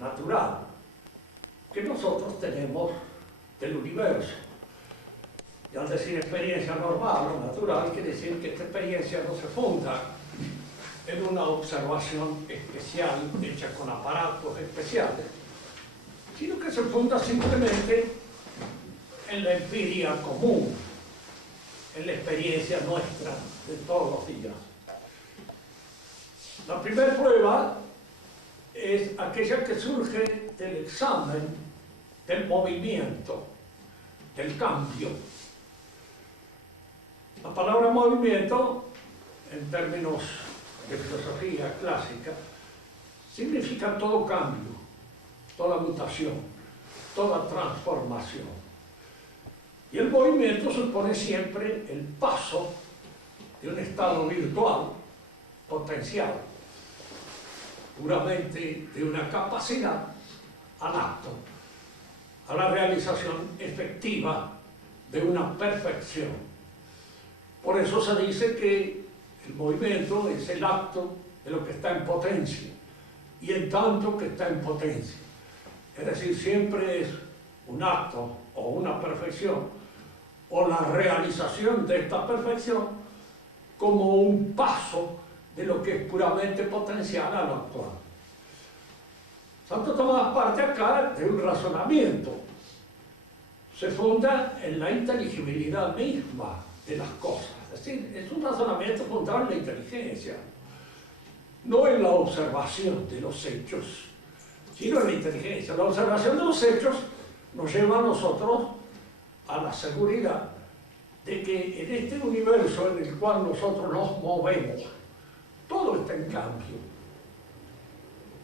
natural que nosotros tenemos del universo. Y al decir experiencia normal o natural, quiere decir que esta experiencia no se funda en una observación especial hecha con aparatos especiales, sino que se funda simplemente en la empiria común, en la experiencia nuestra de todos los días. La primera prueba es aquella que surge del examen del movimiento, del cambio. La palabra movimiento, en términos de filosofía clásica, significa todo cambio, toda mutación, toda transformación. Y el movimiento supone siempre el paso de un estado virtual, potencial, puramente de una capacidad al acto, a la realización efectiva de una perfección. Por eso se dice que el movimiento es el acto de lo que está en potencia, y en tanto que está en potencia. Es decir, siempre es un acto o una perfección, o la realización de esta perfección como un paso de lo que es puramente potencial a lo actual. Santo Tomás parte acá de un razonamiento. Se funda en la inteligibilidad misma de las cosas. Es decir, es un razonamiento fundado en la inteligencia, no en la observación de los hechos, sino en la inteligencia. La observación de los hechos nos lleva a nosotros a la seguridad de que en este universo en el cual nosotros nos movemos, todo está en cambio,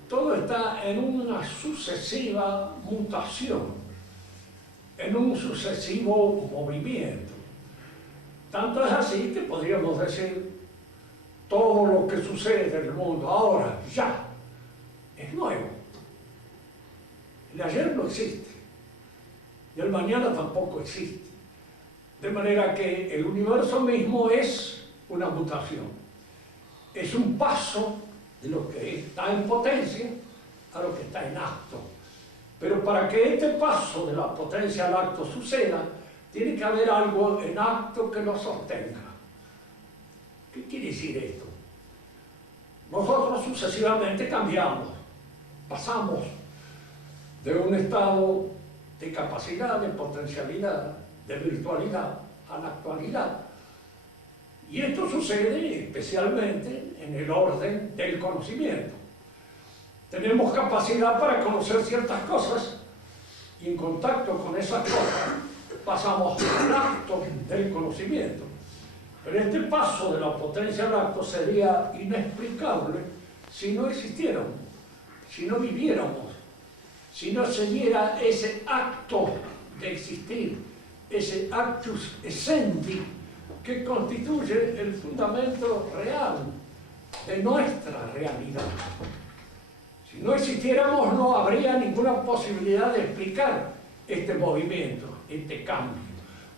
todo está en una sucesiva mutación, en un sucesivo movimiento. Tanto es así que podríamos decir, todo lo que sucede en el mundo ahora, ya, es nuevo. El ayer no existe, y el mañana tampoco existe. De manera que el universo mismo es una mutación. Es un paso de lo que está en potencia a lo que está en acto. Pero para que este paso de la potencia al acto suceda, tiene que haber algo en acto que lo sostenga. ¿Qué quiere decir esto? Nosotros sucesivamente cambiamos, pasamos de un estado de capacidad, de potencialidad, de virtualidad a la actualidad. Y esto sucede especialmente en el orden del conocimiento. Tenemos capacidad para conocer ciertas cosas y en contacto con esas cosas pasamos al acto del conocimiento. Pero este paso de la potencia al acto sería inexplicable si no existiéramos, si no viviéramos, si no se diera ese acto de existir, ese actus essendi que constituye el fundamento real de nuestra realidad. Si no existiéramos, no habría ninguna posibilidad de explicar este movimiento, este cambio.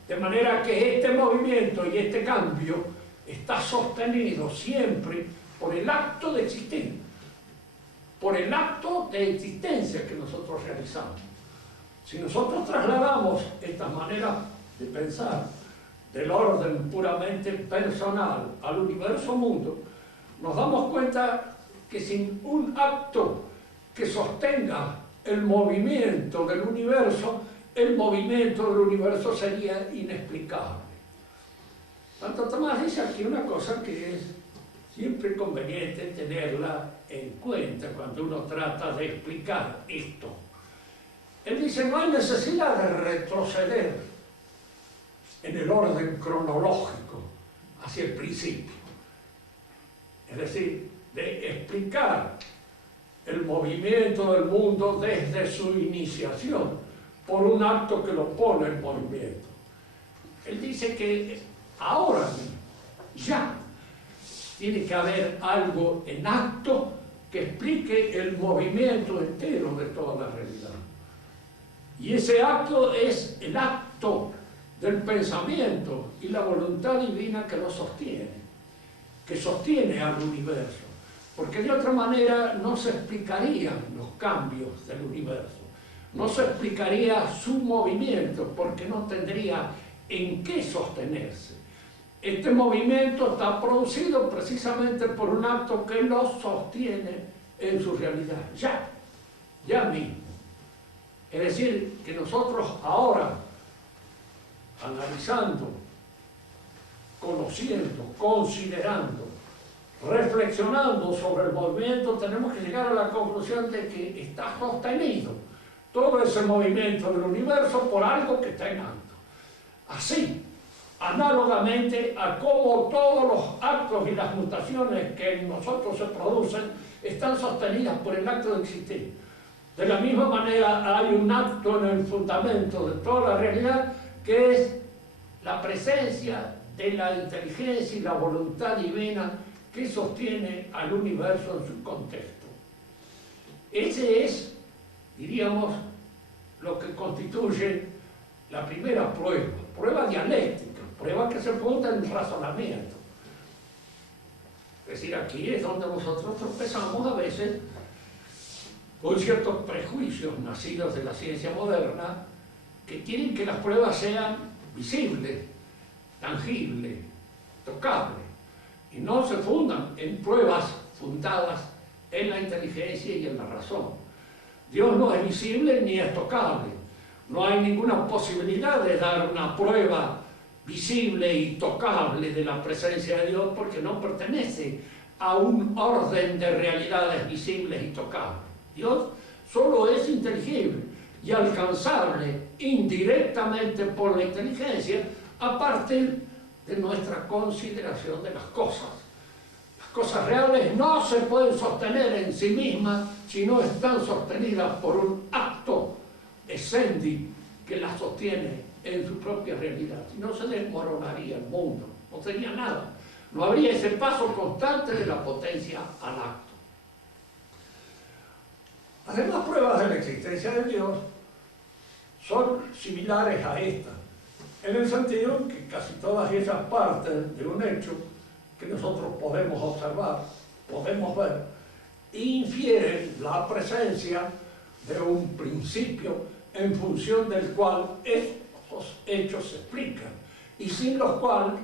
De manera que este movimiento y este cambio está sostenido siempre por el acto de existir, por el acto de existencia que nosotros realizamos. Si nosotros trasladamos esta manera de pensar del orden puramente personal al universo mundo, nos damos cuenta que sin un acto que sostenga el movimiento del universo, el movimiento del universo sería inexplicable. Santo Tomás dice aquí una cosa que es siempre conveniente tenerla en cuenta cuando uno trata de explicar esto. Él dice, no hay necesidad de retroceder en el orden cronológico hacia el principio. Es decir, de explicar el movimiento del mundo desde su iniciación por un acto que lo pone en movimiento. Él dice que ahora mismo, ya, tiene que haber algo en acto que explique el movimiento entero de toda la realidad. Y ese acto es el acto del pensamiento y la voluntad divina que lo sostiene, que sostiene al universo. porque de otra manera no se explicarían los cambios del universo, no se explicaría su movimiento, porque no tendría en qué sostenerse. Este movimiento está producido precisamente por un acto que lo sostiene en su realidad, ya mismo. Es decir, que nosotros ahora, analizando, conociendo, considerando, reflexionando sobre el movimiento, tenemos que llegar a la conclusión de que está sostenido todo ese movimiento del universo por algo que está en alto. Así, análogamente a cómo todos los actos y las mutaciones que en nosotros se producen están sostenidas por el acto de existir. De la misma manera hay un acto en el fundamento de toda la realidad que es la presencia de la inteligencia y la voluntad divina que sostiene al universo en su contexto. Ese es, diríamos, lo que constituye la primera prueba dialéctica, prueba que se funda en razonamiento. Es decir, aquí es donde nosotros tropezamos a veces con ciertos prejuicios nacidos de la ciencia moderna que quieren que las pruebas sean visibles, tangibles, tocables, y no se fundan en pruebas fundadas en la inteligencia y en la razón. Dios no es visible ni es tocable. No hay ninguna posibilidad de dar una prueba visible y tocable de la presencia de Dios porque no pertenece a un orden de realidades visibles y tocables. Dios solo es inteligible y alcanzable indirectamente por la inteligencia a partir de nuestra consideración de las cosas. Las cosas reales no se pueden sostener en sí mismas si no están sostenidas por un acto essendi que las sostiene en su propia realidad. Si no, se desmoronaría el mundo, no sería nada. No habría ese paso constante de la potencia al acto. Las demás pruebas de la existencia de Dios son similares a esta, en el sentido que casi todas ellas parten de un hecho que nosotros podemos observar, podemos ver, e infieren la presencia de un principio en función del cual esos hechos se explican, y sin los cuales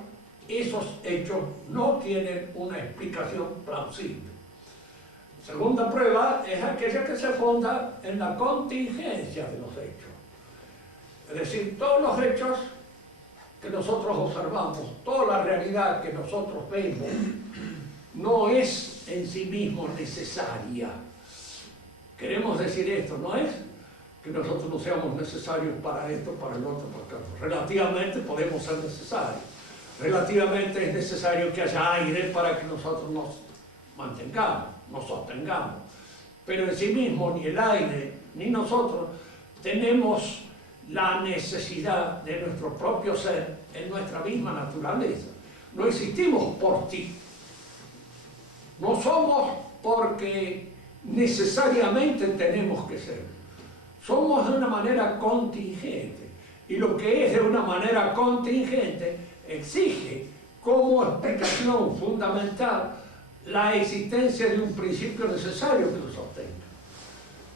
esos hechos no tienen una explicación plausible. La segunda prueba es aquella que se funda en la contingencia de los hechos. Es decir, todos los hechos que nosotros observamos, toda la realidad que nosotros vemos, no es en sí mismo necesaria. Queremos decir esto, no es que nosotros no seamos necesarios para esto, para el otro, para el otro. Relativamente podemos ser necesarios. Relativamente es necesario que haya aire para que nosotros nos mantengamos, nos sostengamos. Pero en sí mismo ni el aire ni nosotros tenemos la necesidad de nuestro propio ser en nuestra misma naturaleza. No existimos por ti. No somos porque necesariamente tenemos que ser. Somos de una manera contingente. Y lo que es de una manera contingente exige como explicación fundamental la existencia de un principio necesario que lo sostenga.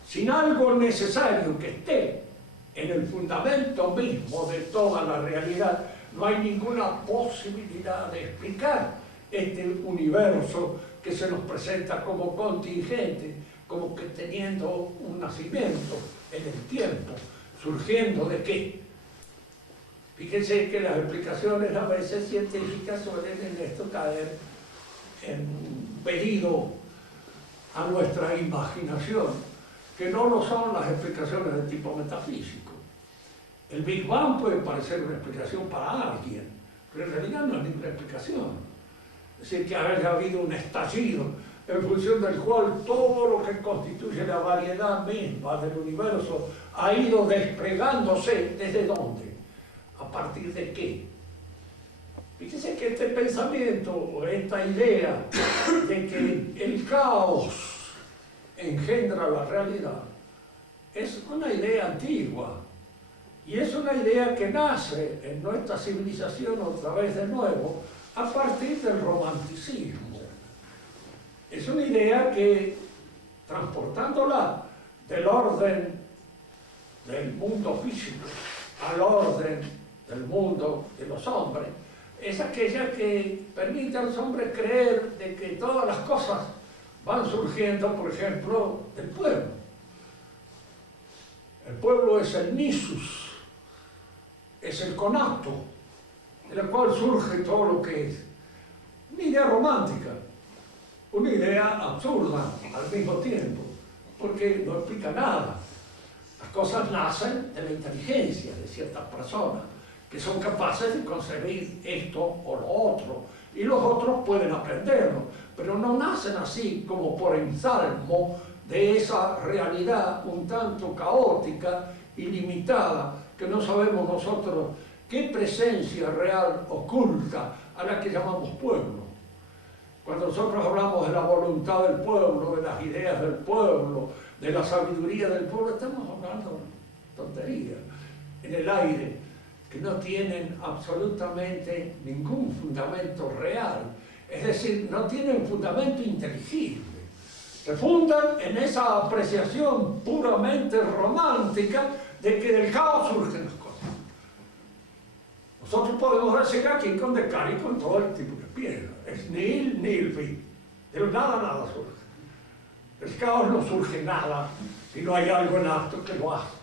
Sin algo necesario que esté en el fundamento mismo de toda la realidad, no hay ninguna posibilidad de explicar este universo que se nos presenta como contingente, como que teniendo un nacimiento en el tiempo, surgiendo de qué. Fíjense que las explicaciones a veces científicas suelen en esto caer en pedido a nuestra imaginación, que no lo son las explicaciones de tipo metafísico. El Big Bang puede parecer una explicación para alguien, pero en realidad no es ninguna explicación. Es decir, que haya habido un estallido en función del cual todo lo que constituye la variedad misma del universo ha ido desplegándose. ¿Desde dónde? ¿A partir de qué? Fíjense que este pensamiento o esta idea de que el caos engendra la realidad es una idea antigua y es una idea que nace en nuestra civilización otra vez de nuevo a partir del romanticismo. Es una idea que, transportándola del orden del mundo físico al orden del mundo de los hombres, es aquella que permite a los hombres creer de que todas las cosas van surgiendo, por ejemplo, del pueblo. El pueblo es el nisus, es el conato, de la cual surge todo lo que es. Una idea romántica, una idea absurda al mismo tiempo, porque no explica nada. Las cosas nacen de la inteligencia de ciertas personas, que son capaces de concebir esto o lo otro, y los otros pueden aprenderlo, pero no nacen así como por ensalmo de esa realidad un tanto caótica y limitada, que no sabemos nosotros qué presencia real oculta a la que llamamos pueblo. Cuando nosotros hablamos de la voluntad del pueblo, de las ideas del pueblo, de la sabiduría del pueblo, estamos hablando de tonterías en el aire, que no tienen absolutamente ningún fundamento real, es decir, no tienen fundamento inteligible. Se fundan en esa apreciación puramente romántica de que del caos surgen las cosas. Nosotros podemos decir aquí con Descartes y con todo el tipo de piedra, es nihil nihil fit, de nada surge. Del caos no surge nada si no hay algo en acto que lo hace.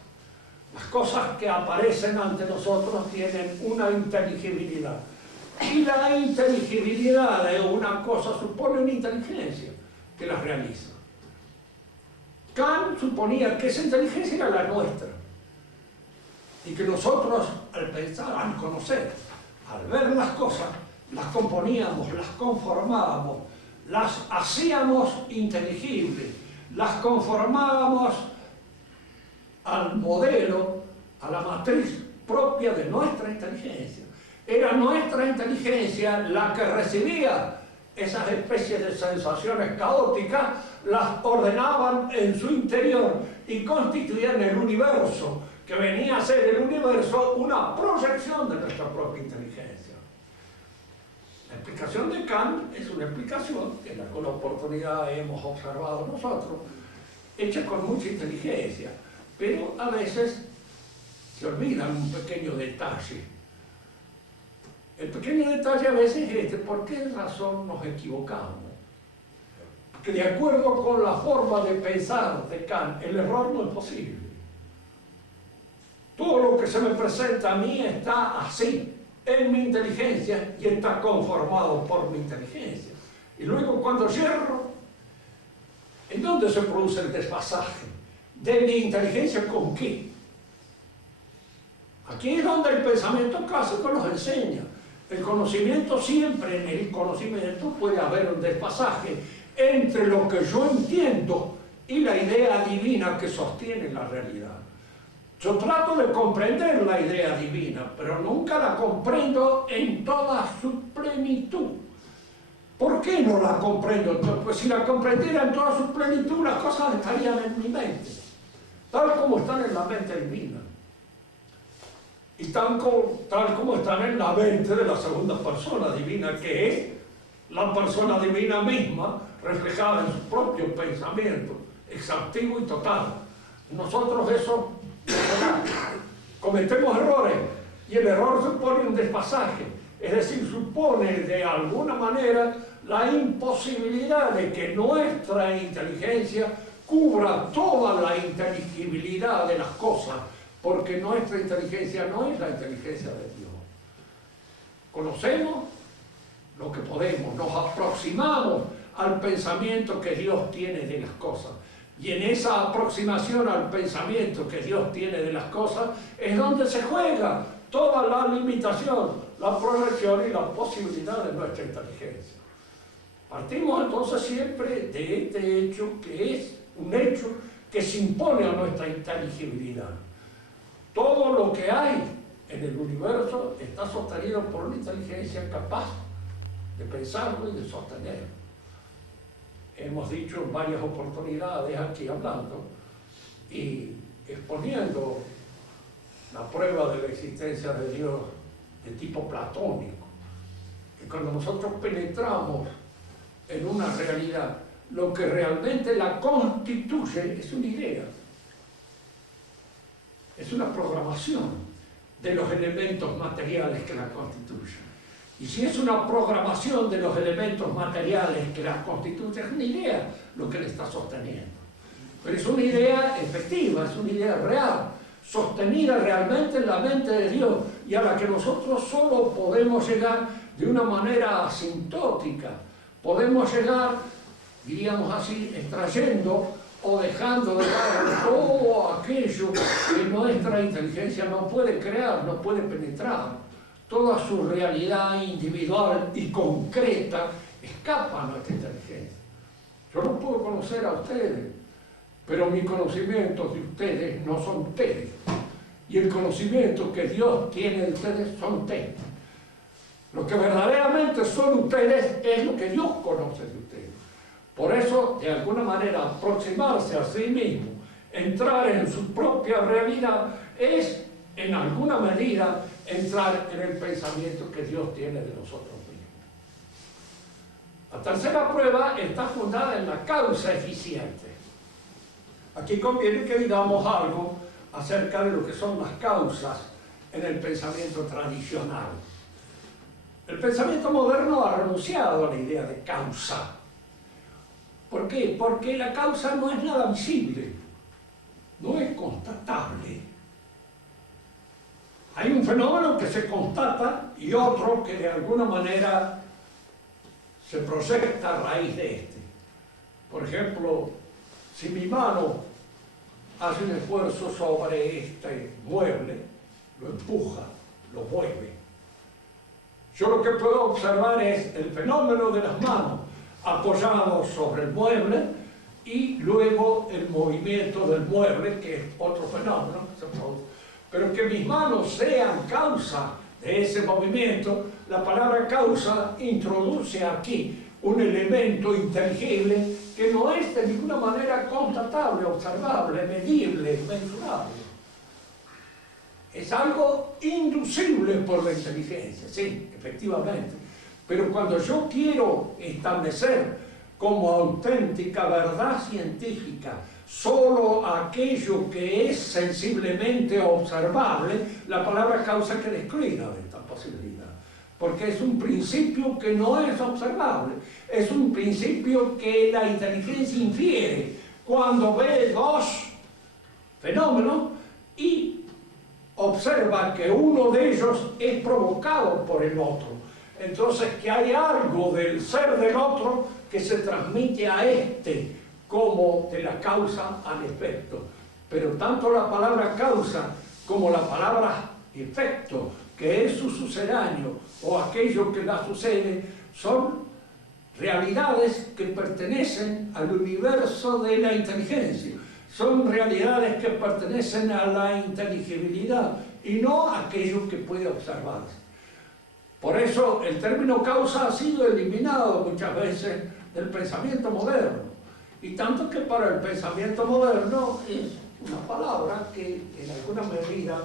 Las cosas que aparecen ante nosotros tienen una inteligibilidad. Y la inteligibilidad de una cosa supone una inteligencia que la realiza. Kant suponía que esa inteligencia era la nuestra. Y que nosotros, al pensar, al conocer, al ver las cosas, las componíamos, las conformábamos, las hacíamos inteligibles, las conformábamos al modelo, a la matriz propia de nuestra inteligencia. Era nuestra inteligencia la que recibía esas especies de sensaciones caóticas, las ordenaban en su interior y constituían el universo, que venía a ser el universo una proyección de nuestra propia inteligencia. La explicación de Kant es una explicación que en alguna oportunidad hemos observado nosotros, hecha con mucha inteligencia, pero a veces se olvidan un pequeño detalle. El pequeño detalle a veces es este: ¿por qué razón nos equivocamos? Porque de acuerdo con la forma de pensar de Kant, el error no es posible. Todo lo que se me presenta a mí está así, en mi inteligencia, y está conformado por mi inteligencia. Y luego cuando yerro, ¿en dónde se produce el desfasaje? ¿De mi inteligencia con qué? Aquí es donde el pensamiento clásico nos enseña. El conocimiento, siempre en el conocimiento puede haber un desfasaje entre lo que yo entiendo y la idea divina que sostiene la realidad. Yo trato de comprender la idea divina, pero nunca la comprendo en toda su plenitud. ¿Por qué no la comprendo? Pues si la comprendiera en toda su plenitud, las cosas estarían en mi mente, tal como están en la mente divina. Y tal como están en la mente de la segunda persona divina, que es la persona divina misma, reflejada en su propio pensamiento, exhaustivo y total. Nosotros eso cometemos errores, y el error supone un desfasaje, es decir, supone de alguna manera la imposibilidad de que nuestra inteligencia cubra toda la inteligibilidad de las cosas, porque nuestra inteligencia no es la inteligencia de Dios. Conocemos lo que podemos, nos aproximamos al pensamiento que Dios tiene de las cosas, y en esa aproximación al pensamiento que Dios tiene de las cosas es donde se juega toda la limitación, la proyección y la posibilidad de nuestra inteligencia. Partimos entonces siempre de este hecho, que es un hecho que se impone a nuestra inteligibilidad. Todo lo que hay en el universo está sostenido por una inteligencia capaz de pensarlo y de sostenerlo. Hemos dicho en varias oportunidades aquí hablando y exponiendo la prueba de la existencia de Dios de tipo platónico, que cuando nosotros penetramos en una realidad, lo que realmente la constituye es una idea. Es una programación de los elementos materiales que la constituyen. Y si es una programación de los elementos materiales que la constituyen, es una idea lo que le está sosteniendo. Pero es una idea efectiva, es una idea real, sostenida realmente en la mente de Dios y a la que nosotros solo podemos llegar de una manera asintótica. Podemos llegar, diríamos así, extrayendo o dejando de lado todo aquello que nuestra inteligencia no puede crear, no puede penetrar. Toda su realidad individual y concreta escapa a nuestra inteligencia. Yo no puedo conocer a ustedes, pero mis conocimientos de ustedes no son ustedes. Y el conocimiento que Dios tiene de ustedes son ustedes. Lo que verdaderamente son ustedes es lo que Dios conoce de ustedes. Por eso, de alguna manera, aproximarse a sí mismo, entrar en su propia realidad, es, en alguna medida, entrar en el pensamiento que Dios tiene de nosotros mismos. La tercera prueba está fundada en la causa eficiente. Aquí conviene que digamos algo acerca de lo que son las causas en el pensamiento tradicional. El pensamiento moderno ha renunciado a la idea de causa. ¿Por qué? Porque la causa no es nada visible, no es constatable. Hay un fenómeno que se constata y otro que de alguna manera se proyecta a raíz de este. Por ejemplo, si mi mano hace un esfuerzo sobre este mueble, lo empuja, lo mueve. Yo lo que puedo observar es el fenómeno de las manos apoyados sobre el mueble y luego el movimiento del mueble, que es otro fenómeno que se produce. Pero que mis manos sean causa de ese movimiento, la palabra causa introduce aquí un elemento inteligible que no es de ninguna manera constatable, observable, medible, mensurable. Es algo inducible por la inteligencia, sí, efectivamente. Pero cuando yo quiero establecer como auténtica verdad científica solo aquello que es sensiblemente observable, la palabra causa queda excluida de esta posibilidad. Porque es un principio que no es observable, es un principio que la inteligencia infiere cuando ve dos fenómenos y observa que uno de ellos es provocado por el otro. Entonces que hay algo del ser del otro que se transmite a este como de la causa al efecto. Pero tanto la palabra causa como la palabra efecto, que es su sucedáneo o aquello que la sucede, son realidades que pertenecen al universo de la inteligencia. Son realidades que pertenecen a la inteligibilidad y no a aquello que puede observarse. Por eso el término causa ha sido eliminado muchas veces del pensamiento moderno. Y tanto que para el pensamiento moderno es una palabra que en alguna medida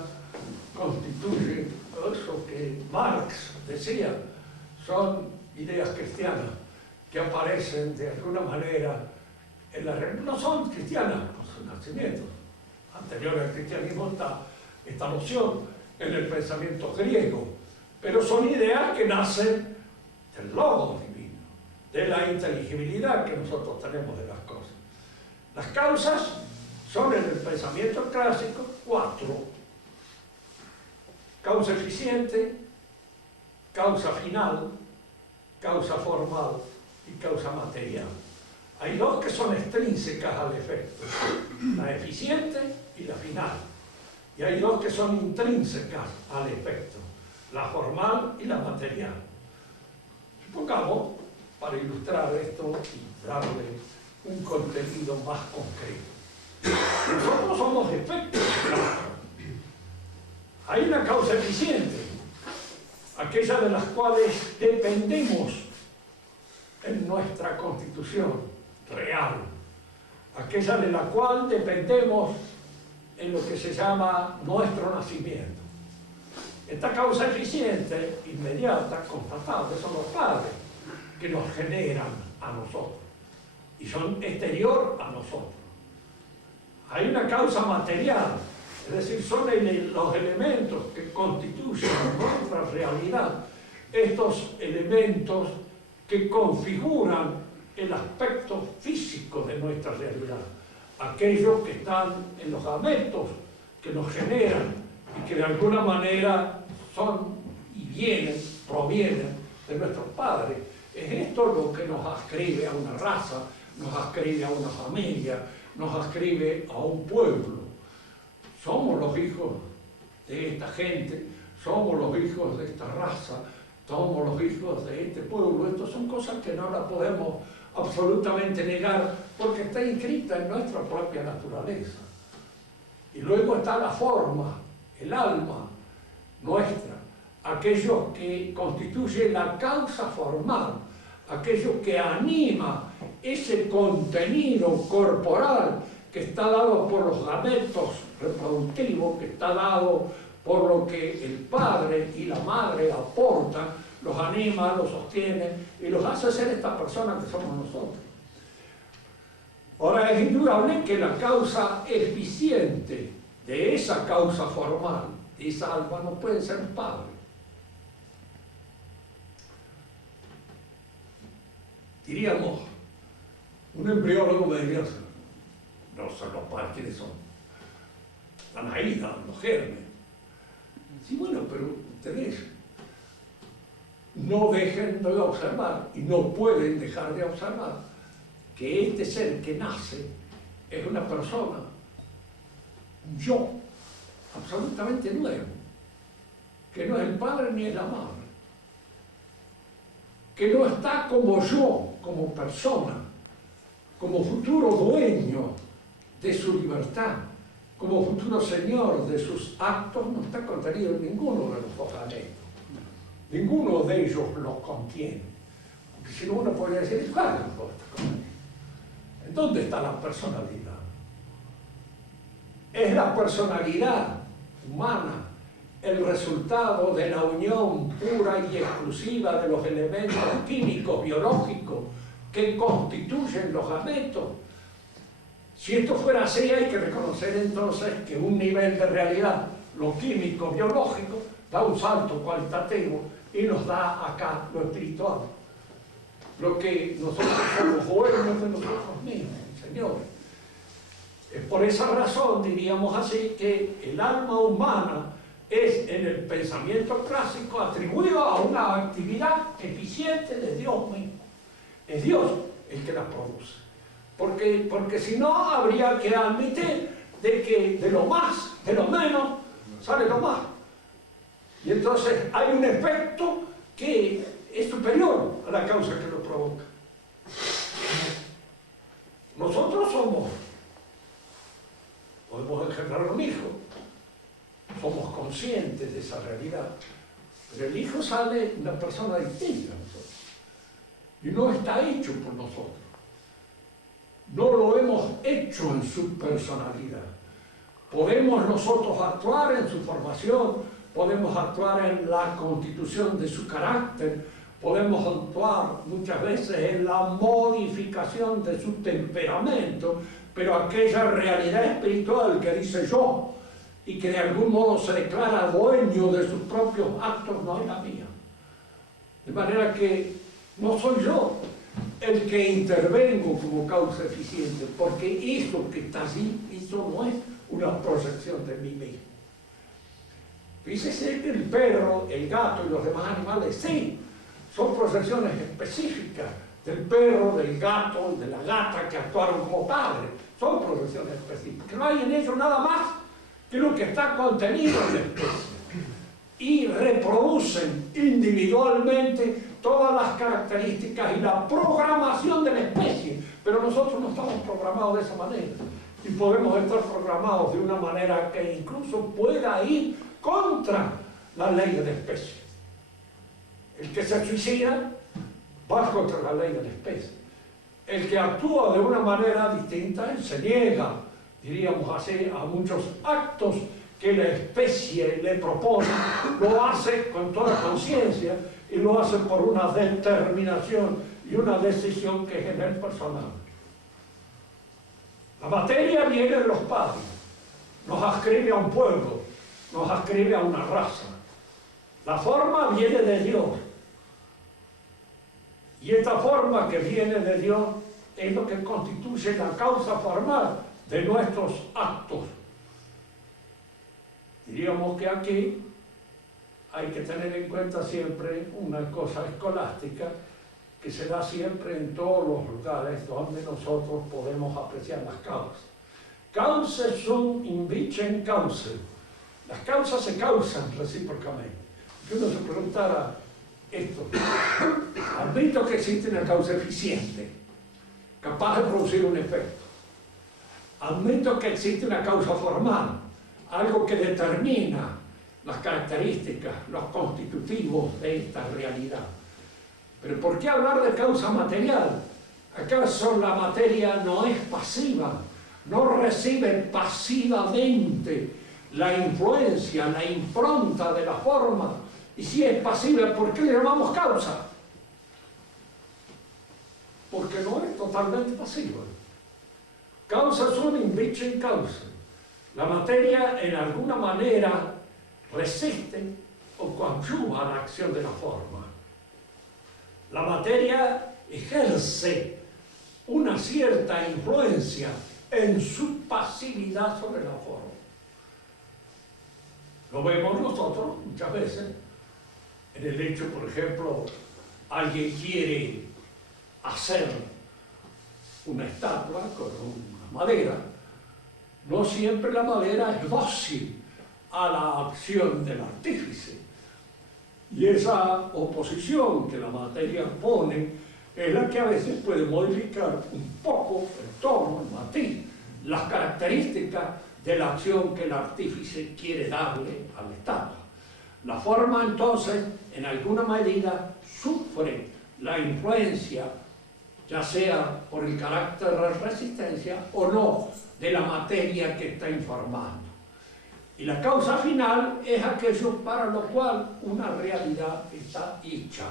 constituye eso que Marx decía, son ideas cristianas que aparecen de alguna manera en la realidad. No son cristianas por su nacimiento. Anterior al cristianismo está esta noción en el pensamiento griego, pero son ideas que nacen del logos divino, de la inteligibilidad que nosotros tenemos de las cosas. Las causas son en el pensamiento clásico 4. Causa eficiente, causa final, causa formal y causa material. Hay dos que son extrínsecas al efecto, la eficiente y la final. Y hay dos que son intrínsecas al efecto, la formal y la material. Supongamos, para ilustrar esto y darle un contenido más concreto. Nosotros somos efectos. Hay una causa eficiente, aquella de las cuales dependemos en nuestra constitución real, aquella de la cual dependemos en lo que se llama nuestro nacimiento. Esta causa eficiente, inmediata, constatable, son los padres que nos generan a nosotros. y son exterior a nosotros. Hay una causa material, es decir, son los elementos que constituyen nuestra realidad, estos elementos que configuran el aspecto físico de nuestra realidad, aquellos que están en los gametos, que nos generan y que de alguna manera son y provienen de nuestros padres. Es esto lo que nos ascribe a una raza, nos ascribe a una familia, nos ascribe a un pueblo. Somos los hijos de esta gente, somos los hijos de esta raza, somos los hijos de este pueblo. Estas son cosas que no las podemos absolutamente negar porque está inscrita en nuestra propia naturaleza. Y luego está la forma, el alma nuestra, aquello que constituye la causa formal, aquello que anima ese contenido corporal que está dado por los gametos reproductivos, que está dado por lo que el padre y la madre aportan, los anima, los sostiene y los hace ser esta persona que somos nosotros. Ahora, es indudable que la causa eficiente de esa causa formal, de esa alma, no puede ser un padre. Diríamos, un embriólogo me diría, no son los padres, ¿quiénes son? Están ahí, los gérmenes. Sí, bueno, pero ustedes no dejen de observar y no pueden dejar de observar que este ser que nace es una persona, un yo, absolutamente nuevo, que no es el padre ni es la madre, que no está como yo, como persona, como futuro dueño de su libertad, como futuro señor de sus actos, no está contenido en ninguno de los dos gametos. Ninguno de ellos los contiene. Porque si no, uno podría decir, ¿cuál es el ¿en dónde está la personalidad? Es la personalidad humana el resultado de la unión pura y exclusiva de los elementos químicos, biológicos, que constituyen los gametos. Si esto fuera así, hay que reconocer entonces que un nivel de realidad, lo químico, biológico, da un salto cualitativo y nos da acá lo espiritual. Lo que nosotros somos dueños de nosotros mismos, señores. Es por esa razón, diríamos así, que el alma humana es en el pensamiento clásico atribuido a una actividad eficiente de Dios mismo. Es Dios el que la produce. Porque si no, habría que admitir de que de lo más, de lo menos, sale lo más. Y entonces hay un efecto que es superior a la causa que lo provoca. Nosotros podemos engendrar un hijo, somos conscientes de esa realidad, pero el hijo sale una persona distinta a nosotros y no está hecho por nosotros. No lo hemos hecho en su personalidad. Podemos nosotros actuar en su formación, podemos actuar en la constitución de su carácter, podemos actuar muchas veces en la modificación de su temperamento, pero aquella realidad espiritual que dice yo y que de algún modo se declara dueño de sus propios actos no es la mía. De manera que no soy yo el que intervengo como causa eficiente, porque eso que está allí, eso no es una proyección de mí mismo. Fíjese que el perro, el gato y los demás animales, sí, son proyecciones específicas del perro, del gato, de la gata que actuaron como padres. Son proyecciones específicas. No hay en ellos nada más que lo que está contenido en la especie. Y reproducen individualmente todas las características y la programación de la especie. Pero nosotros no estamos programados de esa manera. Y podemos estar programados de una manera que incluso pueda ir contra la ley de la especie. El que se suicida va contra la ley de la especie. El que actúa de una manera distinta, él se niega, diríamos así, a muchos actos que la especie le propone, lo hace con toda conciencia y lo hace por una determinación y una decisión que es en él personal. La materia viene de los padres, nos ascribe a un pueblo, nos ascribe a una raza. La forma viene de Dios. Y esta forma que viene de Dios es lo que constituye la causa formal de nuestros actos. Diríamos que aquí hay que tener en cuenta siempre una cosa escolástica que se da siempre en todos los lugares donde nosotros podemos apreciar las causas. Causa sunt invicem causa. Las causas se causan recíprocamente. Que uno se preguntara esto. Admito que existe una causa eficiente, capaz de producir un efecto. Admito que existe una causa formal, algo que determina las características, los constitutivos de esta realidad. Pero ¿por qué hablar de causa material? ¿Acaso la materia no es pasiva? ¿No recibe pasivamente la influencia, la impronta de la forma? Y si es pasiva, ¿por qué le llamamos causa? Porque no es totalmente pasiva. Causa sunt invicem causa. La materia en alguna manera resiste o coadyuva a la acción de la forma. La materia ejerce una cierta influencia en su pasividad sobre la forma. Lo vemos nosotros muchas veces en el hecho, por ejemplo, alguien quiere hacer una estatua con una madera. No siempre la madera es dócil a la acción del artífice. Y esa oposición que la materia pone es la que a veces puede modificar un poco el tono, el matiz, las características de la acción que el artífice quiere darle a la estatua. La forma, entonces, en alguna medida, sufre la influencia, ya sea por el carácter de resistencia o no, de la materia que está informando. Y la causa final es aquello para lo cual una realidad está hecha.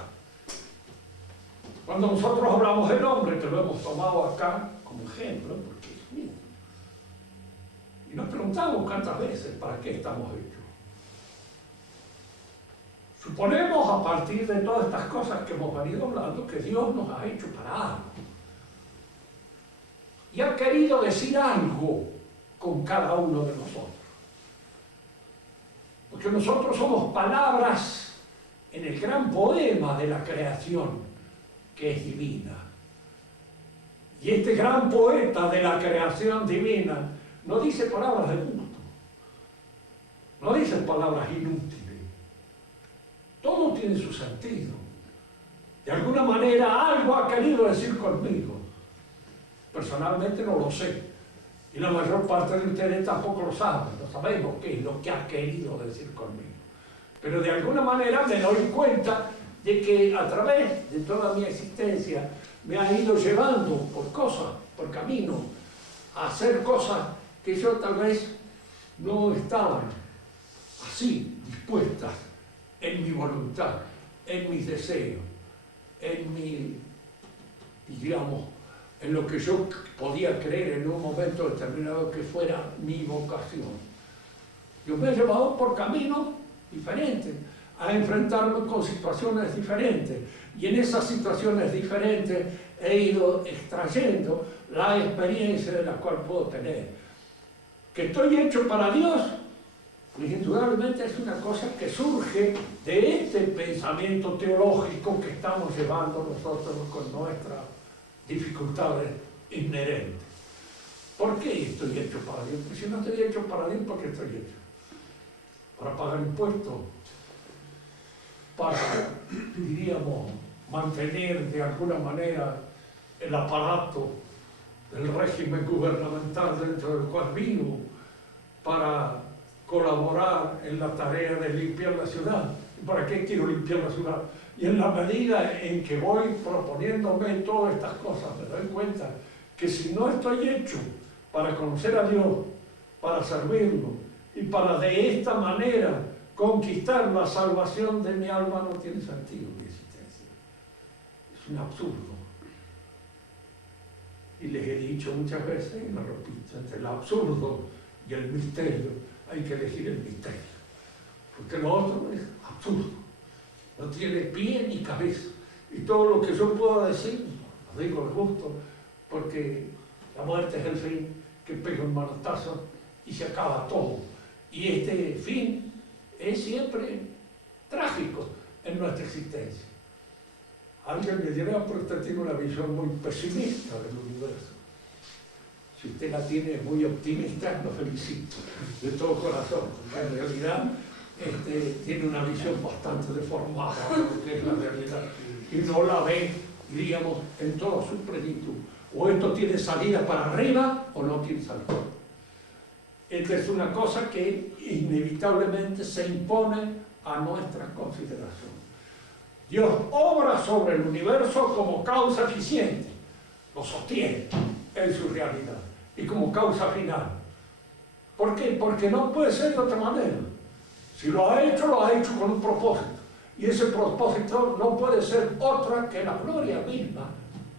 Cuando nosotros hablamos del hombre, que lo hemos tomado acá como ejemplo, porque es mío, y nos preguntamos cuántas veces para qué estamos hechos. Suponemos, a partir de todas estas cosas que hemos venido hablando, que Dios nos ha hecho para algo. Y ha querido decir algo con cada uno de nosotros. Porque nosotros somos palabras en el gran poema de la creación, que es divina. Y este gran poeta de la creación divina no dice palabras de gusto, no dice palabras inútiles. Todo tiene su sentido. De alguna manera algo ha querido decir conmigo. Personalmente no lo sé. Y la mayor parte de ustedes tampoco lo saben. No sabemos qué es lo que ha querido decir conmigo. Pero de alguna manera me doy cuenta de que a través de toda mi existencia me ha ido llevando por cosas, por caminos, a hacer cosas que yo tal vez no estaban así dispuestas en mi voluntad, en mis deseos, en mi, digamos, en lo que yo podía creer en un momento determinado que fuera mi vocación. Yo me he llevado por caminos diferentes, a enfrentarme con situaciones diferentes, y en esas situaciones diferentes he ido extrayendo la experiencia de la cual puedo tener. Que estoy hecho para Dios, pues indudablemente es una cosa que surge de este pensamiento teológico que estamos llevando nosotros con nuestras dificultades inherentes. ¿Por qué estoy hecho para Dios? Pues si no estoy hecho para Dios, ¿por qué estoy hecho? Para pagar impuestos, para, diríamos, mantener de alguna manera el aparato del régimen gubernamental dentro del cual vivo, para colaborar en la tarea de limpiar la ciudad. ¿Y para qué quiero limpiar la ciudad? Y en la medida en que voy proponiéndome todas estas cosas, me doy cuenta que si no estoy hecho para conocer a Dios, para servirlo, y para de esta manera conquistar la salvación de mi alma, no tiene sentido mi existencia. Es un absurdo. Y les he dicho muchas veces, y lo repito, entre el absurdo y el misterio hay que elegir el misterio. Porque lo otro es absurdo. No tiene pie ni cabeza. Y todo lo que yo pueda decir, lo digo de gusto, porque la muerte es el fin que pega un manotazo y se acaba todo. Y este fin es siempre trágico en nuestra existencia. Alguien me dirá, pero usted tiene una visión muy pesimista del universo. Si usted la tiene muy optimista, lo felicito de todo corazón, porque en realidad tiene una visión bastante deformada de lo que es la realidad y no la ve, diríamos, en toda su plenitud. O esto tiene salida para arriba o no tiene salida. Esta es una cosa que inevitablemente se impone a nuestra consideración. Dios obra sobre el universo como causa eficiente, lo sostiene en su realidad y como causa final. ¿Por qué? Porque no puede ser de otra manera. Si lo ha hecho con un propósito. Y ese propósito no puede ser otra que la gloria misma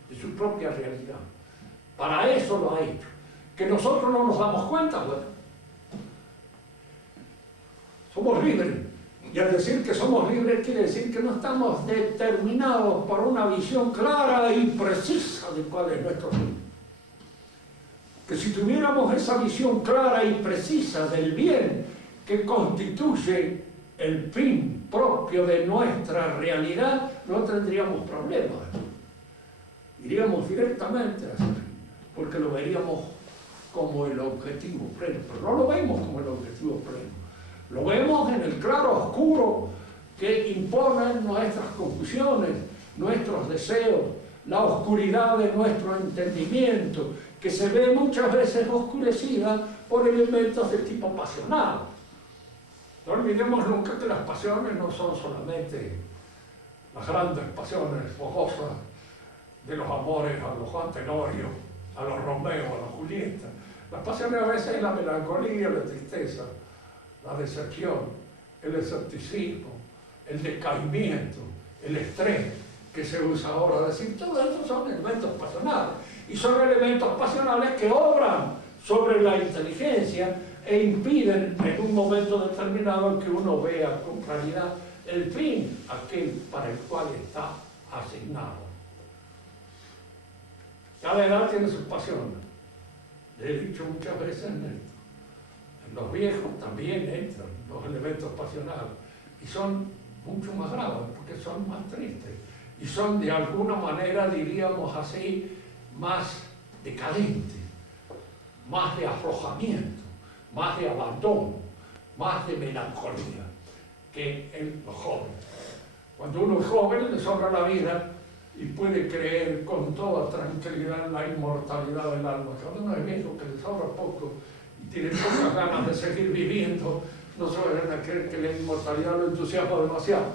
de su propia realidad. Para eso lo ha hecho. Que nosotros no nos damos cuenta, bueno. Somos libres. Y al decir que somos libres quiere decir que no estamos determinados por una visión clara y precisa de cuál es nuestro fin. Que si tuviéramos esa visión clara y precisa del bien que constituye el fin propio de nuestra realidad, no tendríamos problemas. Iríamos directamente a ese fin, porque lo veríamos como el objetivo pleno, pero no lo vemos como el objetivo pleno. Lo vemos en el claro oscuro que imponen nuestras confusiones, nuestros deseos, la oscuridad de nuestro entendimiento, que se ve muchas veces oscurecida por elementos de tipo pasional. No olvidemos nunca que las pasiones no son solamente las grandes pasiones fogosas de los amores a los Juan Tenorio, a los Romeo, a los Julieta. Las pasiones a veces es la melancolía, la tristeza, la decepción, el escepticismo, el decaimiento, el estrés que se usa ahora. Decir, todo eso son elementos pasionales. Y son elementos pasionales que obran sobre la inteligencia e impiden en un momento determinado que uno vea con claridad el fin, aquel para el cual está asignado. Cada edad tiene sus pasiones. Le he dicho muchas veces en esto. En los viejos también entran los elementos pasionales y son mucho más graves porque son más tristes y son de alguna manera, diríamos así, más decadentes, más de aflojamiento, más de abandono, más de melancolía que en los jóvenes. Cuando uno es joven le sobra la vida y puede creer con toda tranquilidad en la inmortalidad del alma. Cuando uno es viejo que le sobra poco y tiene pocas ganas de seguir viviendo, no se vayan a creer que la inmortalidad lo entusiasma demasiado.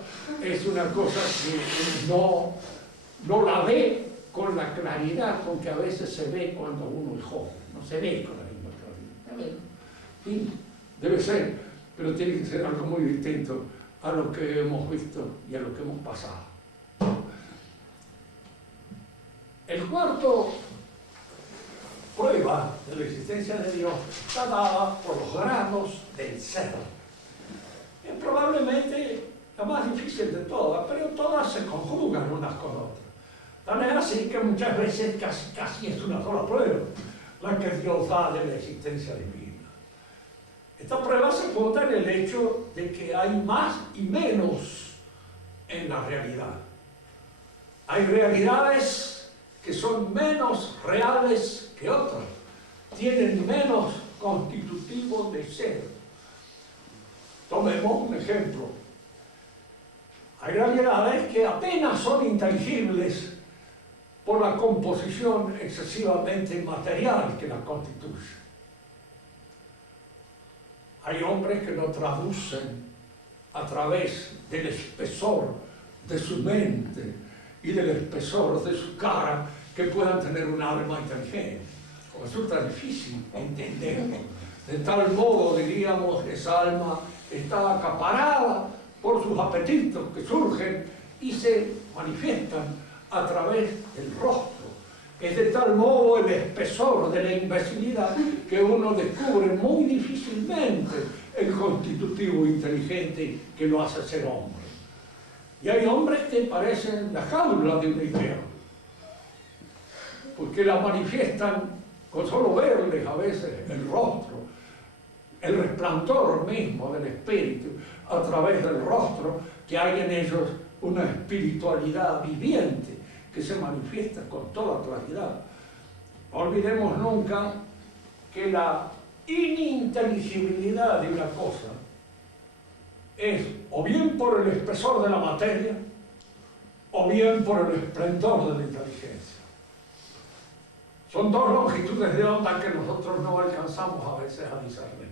Es una cosa que no la ve con la claridad con que a veces se ve cuando uno es joven. No se ve con la misma claridad. Sí, debe ser, pero tiene que ser algo muy distinto a lo que hemos visto y a lo que hemos pasado. El cuarto prueba de la existencia de Dios está dada por los grados del ser. Es probablemente la más difícil de todas, pero todas se conjugan unas con otras. Tan es así que muchas veces casi es una sola prueba la que Dios da de la existencia divina. Esta prueba se funda en el hecho de que hay más y menos en la realidad. Hay realidades que son menos reales que otras, tienen menos constitutivo de ser. Tomemos un ejemplo. Hay realidades que apenas son inteligibles por la composición excesivamente material que las constituye. Hay hombres que no traducen a través del espesor de su mente y del espesor de su cara que puedan tener un alma inteligente. Resulta difícil entenderlo. De tal modo, diríamos, esa alma está acaparada por sus apetitos que surgen y se manifiestan a través del rostro Es de tal modo el espesor de la imbecilidad que uno descubre muy difícilmente el constitutivo inteligente que lo hace ser hombre. Y hay hombres que parecen la jaula de una idea, porque la manifiestan con solo verles a veces el rostro, el resplandor mismo del espíritu, a través del rostro, que hay en ellos una espiritualidad viviente que se manifiesta con toda claridad. No olvidemos nunca que la ininteligibilidad de una cosa es o bien por el espesor de la materia o bien por el esplendor de la inteligencia. Son dos longitudes de onda que nosotros no alcanzamos a veces a discernir.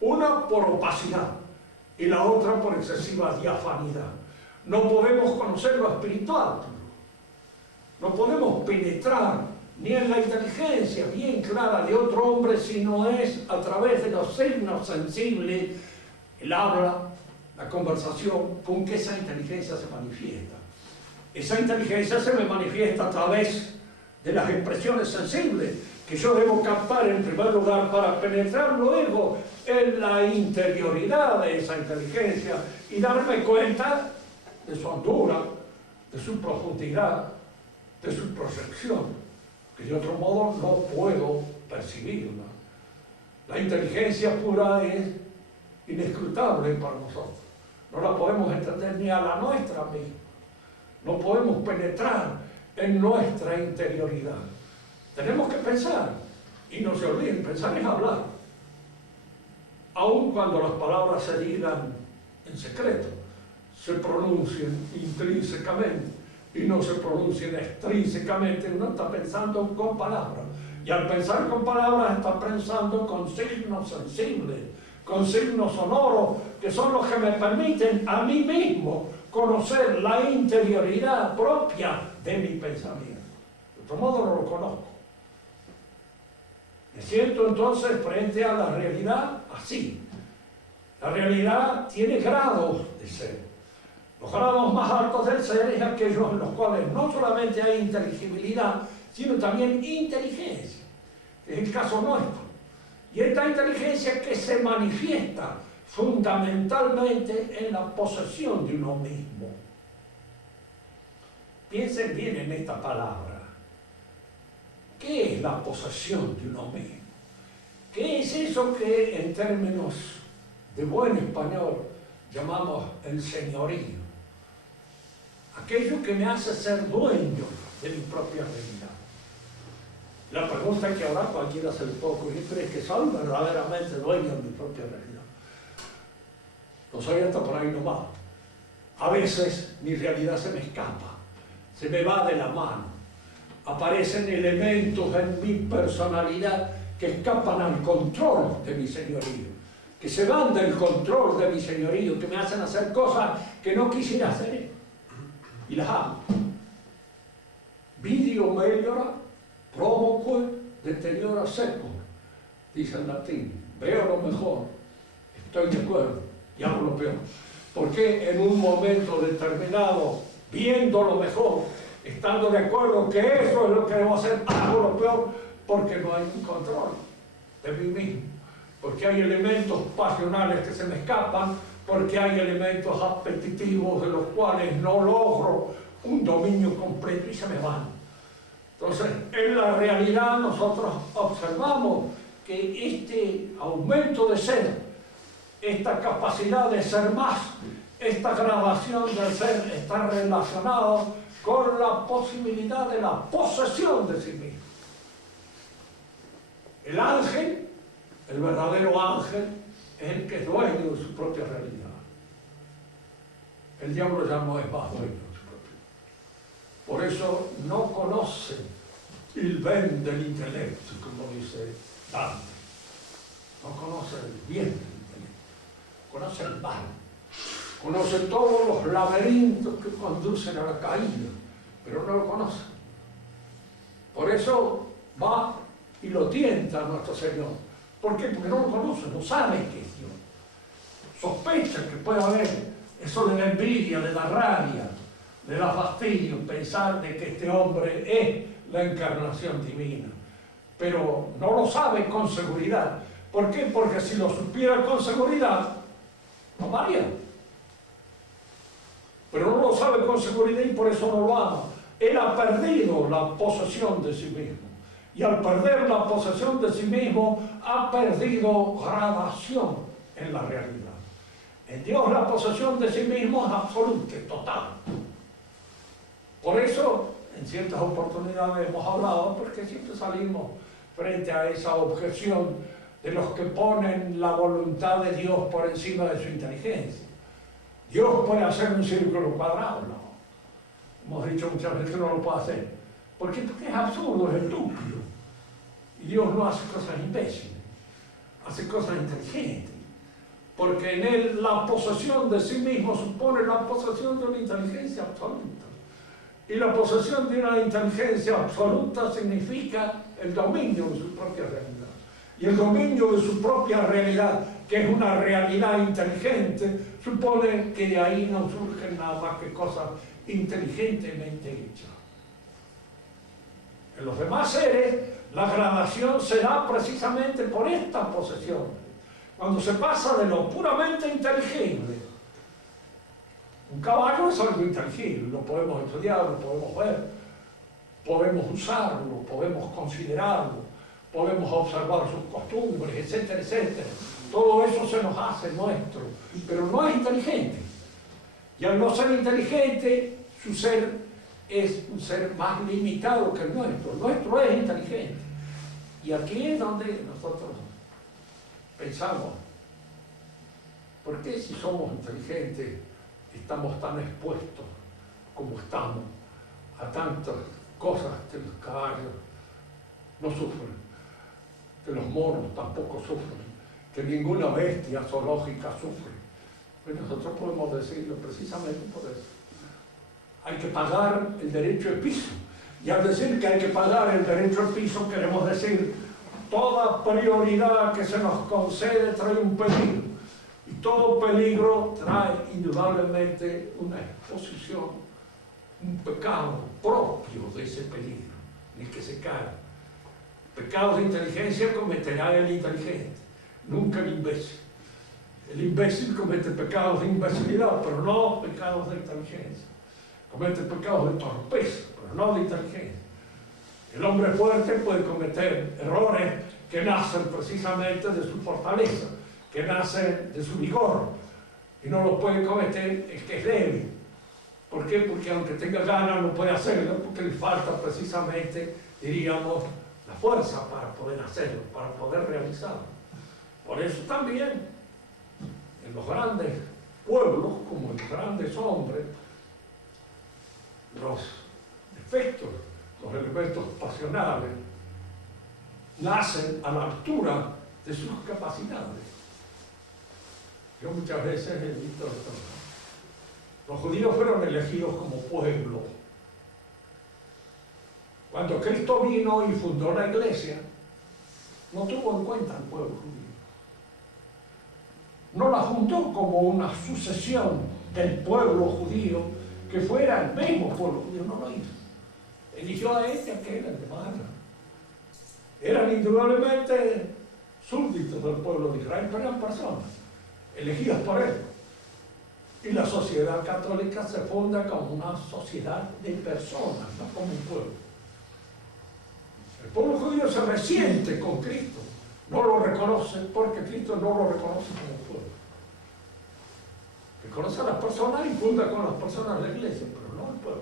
Una por opacidad y la otra por excesiva diafanidad. No podemos conocer lo espiritual, no podemos penetrar ni en la inteligencia bien clara de otro hombre si no es a través de los signos sensibles, el habla, la conversación, con que esa inteligencia se manifiesta. Esa inteligencia se me manifiesta a través de las expresiones sensibles que yo debo captar en primer lugar para penetrar luego en la interioridad de esa inteligencia y darme cuenta de su hondura, de su profundidad, de su proyección, que de otro modo no puedo percibirla. La inteligencia pura es inescrutable para nosotros. No la podemos entender ni a la nuestra misma. No podemos penetrar en nuestra interioridad. Tenemos que pensar, y no se olviden, pensar es hablar. Aun cuando las palabras se digan en secreto, se pronuncien intrínsecamente y no se pronuncien extrínsecamente. Uno está pensando con palabras, y al pensar con palabras está pensando con signos sensibles, con signos sonoros, que son los que me permiten a mí mismo conocer la interioridad propia de mi pensamiento. De otro modo no lo conozco. Me siento entonces frente a la realidad así. La realidad tiene grados de ser. Los grados más altos del ser es aquellos en los cuales no solamente hay inteligibilidad, sino también inteligencia, que es el caso nuestro. Y esta inteligencia que se manifiesta fundamentalmente en la posesión de uno mismo. Piensen bien en esta palabra. ¿Qué es la posesión de uno mismo? ¿Qué es eso que en términos de buen español llamamos el señorío? Aquello que me hace ser dueño de mi propia realidad. La pregunta que ahora cualquiera se le puede ocurrir: ¿crees que soy verdaderamente dueño de mi propia realidad? No soy hasta por ahí nomás. A veces mi realidad se me escapa, se me va de la mano. Aparecen elementos en mi personalidad que escapan al control de mi señorío, que se van del control de mi señorío, que me hacen hacer cosas que no quisiera hacer, y las hago. Video meliora, promoque deteriora secum, dice en latín. Veo lo mejor, estoy de acuerdo, y hago lo peor. Porque en un momento determinado, viendo lo mejor, estando de acuerdo que eso es lo que debo hacer, hago lo peor, porque no hay un control de mí mismo, porque hay elementos pasionales que se me escapan, porque hay elementos apetitivos de los cuales no logro un dominio completo y se me van. Entonces, en la realidad nosotros observamos que este aumento de ser, esta capacidad de ser más, esta gradación del ser está relacionado con la posibilidad de la posesión de sí mismo. El ángel, el verdadero ángel, es el que es dueño de su propia realidad. El diablo ya no es más dueño de su propia. Por eso no conoce el bien del intelecto, como dice Dante. No conoce el bien del intelecto, conoce el mal. Conoce todos los laberintos que conducen a la caída, pero no lo conoce. Por eso va y lo tienta a nuestro Señor. ¿Por qué? Porque no lo conoce, no sabe qué es Dios. Sospecha que puede haber, eso le da envidia, le da rabia, le da fastidio pensar de que este hombre es la encarnación divina, pero no lo sabe con seguridad. ¿Por qué? Porque si lo supiera con seguridad, no amaría. Pero no lo sabe con seguridad y por eso no lo ama. Él ha perdido la posesión de sí mismo. Y al perder la posesión de sí mismo, ha perdido gradación en la realidad. En Dios la posesión de sí mismo es absoluta, total. Por eso, en ciertas oportunidades hemos hablado, porque siempre salimos frente a esa objeción de los que ponen la voluntad de Dios por encima de su inteligencia. Dios puede hacer un círculo cuadrado, ¿no? Hemos dicho muchas veces que no lo puede hacer. ¿Por qué? Porque es absurdo, es estúpido. Y Dios no hace cosas imbéciles, hace cosas inteligentes. Porque en Él la posesión de sí mismo supone la posesión de una inteligencia absoluta. Y la posesión de una inteligencia absoluta significa el dominio de su propia realidad. Y el dominio de su propia realidad, que es una realidad inteligente, supone que de ahí no surgen nada más que cosas inteligentemente hechas. En los demás seres, la gradación se da precisamente por esta posesión. Cuando se pasa de lo puramente inteligible. Un caballo es algo inteligible, lo podemos estudiar, lo podemos ver, podemos usarlo, podemos considerarlo, podemos observar sus costumbres, etcétera, etcétera. Todo eso se nos hace nuestro, pero no es inteligente. Y al no ser inteligente, su ser es un ser más limitado que el nuestro. El nuestro es inteligente. Y aquí es donde nosotros pensamos, ¿por qué si somos inteligentes estamos tan expuestos como estamos a tantas cosas que los caballos no sufren, que los monos tampoco sufren, que ninguna bestia zoológica sufre? Pues nosotros podemos decirlo precisamente por eso. Hay que pagar el derecho de piso. Y al decir que hay que pagar el derecho de piso, queremos decir toda prioridad que se nos concede trae un peligro. Y todo peligro trae indudablemente una exposición, un pecado propio de ese peligro, en el que se cae. Pecados de inteligencia cometerá el inteligente, nunca el imbécil. El imbécil comete pecados de imbecilidad, pero no pecados de inteligencia. Comete pecados de torpeza, pero no de inteligencia. El hombre fuerte puede cometer errores que nacen precisamente de su fortaleza, que nacen de su vigor, y no los puede cometer el que es débil. ¿Por qué? Porque aunque tenga ganas no puede hacerlo, porque le falta precisamente, diríamos, la fuerza para poder hacerlo, para poder realizarlo. Por eso también, en los grandes pueblos, como en los grandes hombres, los defectos, los elementos pasionales, nacen a la altura de sus capacidades. Yo muchas veces he visto esto. Los judíos fueron elegidos como pueblo. Cuando Cristo vino y fundó la iglesia, no tuvo en cuenta al pueblo judío. No la juntó como una sucesión del pueblo judío que fuera el mismo pueblo judío, no lo hizo. Eligió a este, a aquel, al demás. Eran indudablemente súbditos del pueblo de Israel, pero eran personas elegidas por él. Y la sociedad católica se funda como una sociedad de personas, no como un pueblo. El pueblo judío se resiente con Cristo, no lo reconoce porque Cristo no lo reconoce como pueblo. Reconoce a las personas y funda con las personas la iglesia, pero no el pueblo.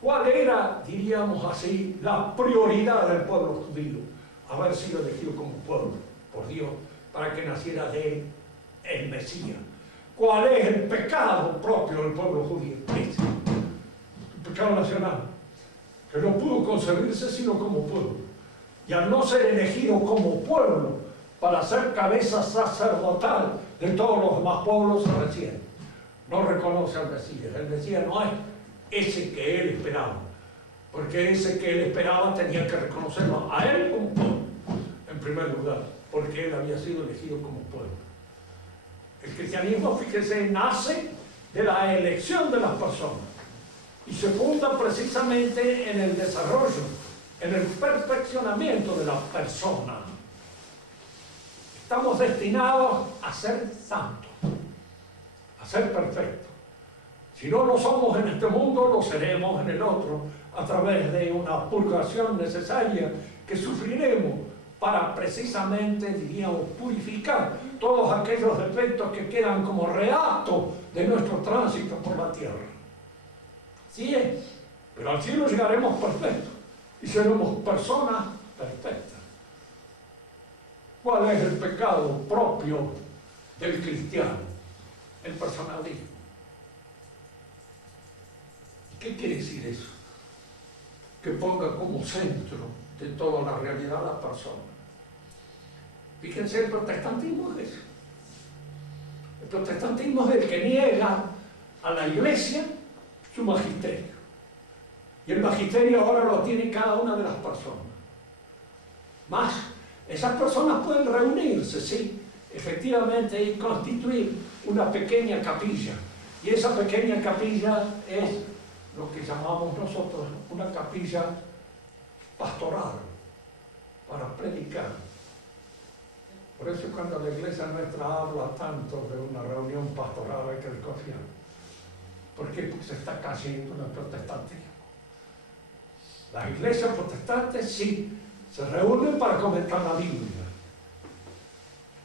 ¿Cuál era, diríamos así, la prioridad del pueblo judío? Haber sido elegido como pueblo por Dios para que naciera de él el Mesías. ¿Cuál es el pecado propio del pueblo judío? Este, el pecado nacional, que no pudo concebirse sino como pueblo. Y al no ser elegido como pueblo para ser cabeza sacerdotal de todos los demás pueblos, se resiente. No reconoce al Mesías. El Mesías no es ese que él esperaba, porque ese que él esperaba tenía que reconocerlo a él como pueblo, en primer lugar, porque él había sido elegido como pueblo. El cristianismo, fíjese, nace de la elección de las personas. y se funda precisamente en el desarrollo, en el perfeccionamiento de la persona. Estamos destinados a ser santos, a ser perfectos. Si no lo somos en este mundo, lo seremos en el otro, a través de una purgación necesaria que sufriremos para precisamente, diríamos, purificar todos aquellos defectos que quedan como reato de nuestro tránsito por la tierra. Sí es, pero al cielo llegaremos perfectos y seremos personas perfectas. ¿Cuál es el pecado propio del cristiano? El personalismo. ¿Qué quiere decir eso? Que ponga como centro de toda la realidad a la persona. Fíjense, el protestantismo es eso. El protestantismo es el que niega a la iglesia su magisterio. Y el magisterio ahora lo tiene cada una de las personas. Más, esas personas pueden reunirse, sí, efectivamente, y constituir una pequeña capilla. Y esa pequeña capilla es lo que llamamos nosotros una capilla pastoral, para predicar. Por eso cuando la iglesia nuestra habla tanto de una reunión pastoral hay que desconfiar. ¿Por qué? Porque se está cayendo en el protestantismo. La iglesia protestante sí, se reúne para comentar la Biblia.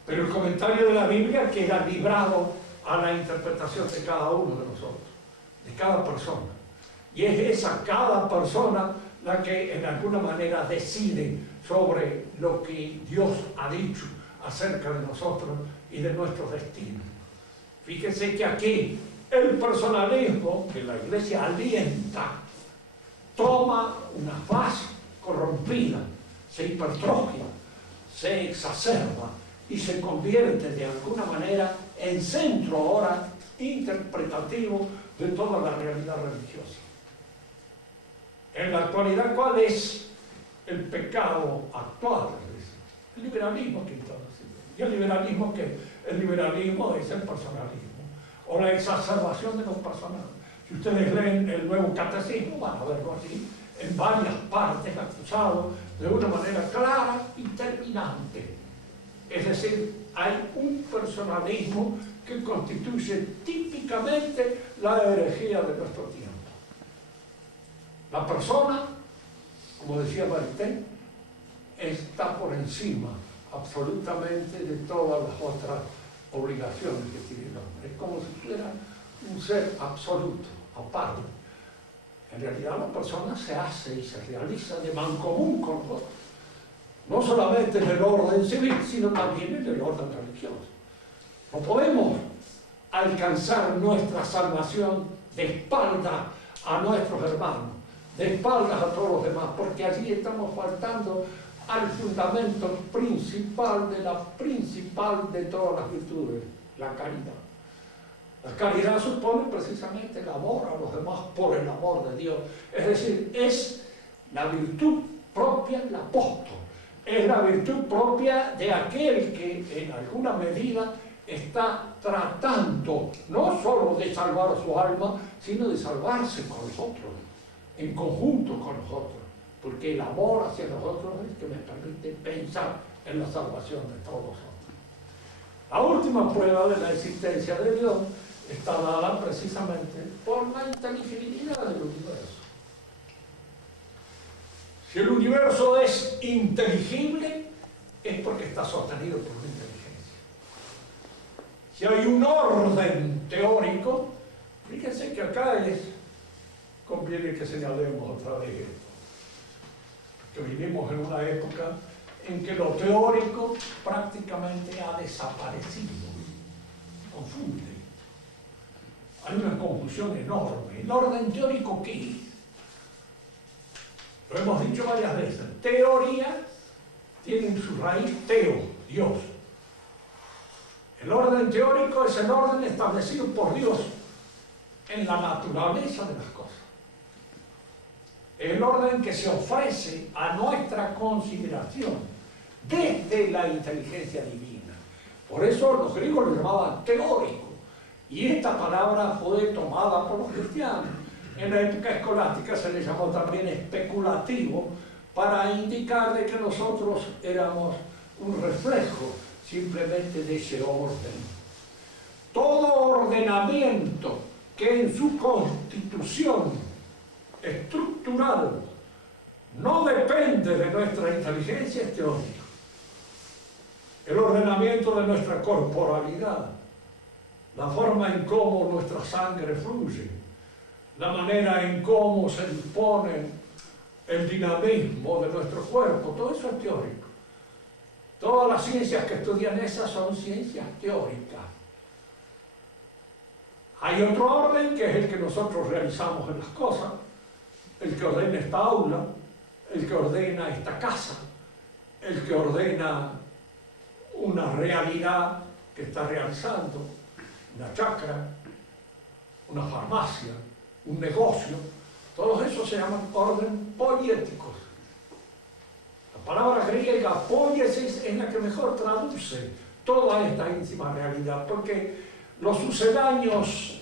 Pero el comentario de la Biblia queda librado a la interpretación de cada uno de nosotros, de cada persona. Y es esa cada persona la que en alguna manera decide sobre lo que Dios ha dicho acerca de nosotros y de nuestro destino. Fíjense que aquí el personalismo que la iglesia alienta toma una faz corrompida, se hipertrofia, se exacerba y se convierte de alguna manera en centro ahora interpretativo de toda la realidad religiosa. En la actualidad, ¿cuál es el pecado actual? El liberalismo que estamos haciendo. ¿Y el liberalismo qué? El liberalismo es el personalismo, o la exacerbación de los personales. Si ustedes leen el Nuevo Catecismo, van a verlo así, en varias partes acusado de una manera clara y terminante. Es decir, hay un personalismo que constituye típicamente la herejía de nuestro tiempo. La persona, como decía Maritain, está por encima absolutamente de todas las otras obligaciones que tiene el hombre. Es como si fuera un ser absoluto, aparte. En realidad la persona se hace y se realiza de mancomún con los otros. No solamente en el orden civil, sino también en el orden religioso. No podemos alcanzar nuestra salvación de espaldas a nuestros hermanos, de espaldas a todos los demás, porque allí estamos faltando al fundamento principal de todas las virtudes, la caridad. La caridad supone precisamente el amor a los demás por el amor de Dios. Es decir, es la virtud propia del apóstol, es la virtud propia de aquel que en alguna medida está tratando no solo de salvar su alma, sino de salvarse con los otros, en conjunto con los otros, porque el amor hacia los otros es el que me permite pensar en la salvación de todos los otros. La última prueba de la existencia de Dios está dada precisamente por la inteligibilidad del universo. Si el universo es inteligible, es porque está sostenido por una inteligencia. Si hay un orden teórico, fíjense que acá conviene que señalemos otra vez esto, que vivimos en una época en que lo teórico prácticamente ha desaparecido, confunde. Hay una confusión enorme. ¿El orden teórico qué es? Lo hemos dicho varias veces. Teoría tiene en su raíz teo, Dios. El orden teórico es el orden establecido por Dios en la naturaleza de las cosas. El orden que se ofrece a nuestra consideración desde la inteligencia divina. Por eso los griegos lo llamaban teórico. Y esta palabra fue tomada por los cristianos En la época escolástica se le llamó también especulativo para indicar de que nosotros éramos un reflejo simplemente de ese orden. Todo ordenamiento que en su constitución estructural no depende de nuestra inteligencia es teórico. El ordenamiento de nuestra corporalidad, la forma en cómo nuestra sangre fluye, la manera en cómo se dispone el dinamismo de nuestro cuerpo, todo eso es teórico. Todas las ciencias que estudian esas son ciencias teóricas. Hay otro orden que es el que nosotros realizamos en las cosas, el que ordena esta aula, el que ordena esta casa, el que ordena una realidad que está realizando, una chacra, una farmacia, un negocio, todos esos se llaman orden poéticos. La palabra griega poiesis es la que mejor traduce toda esta íntima realidad, porque los sucedáneos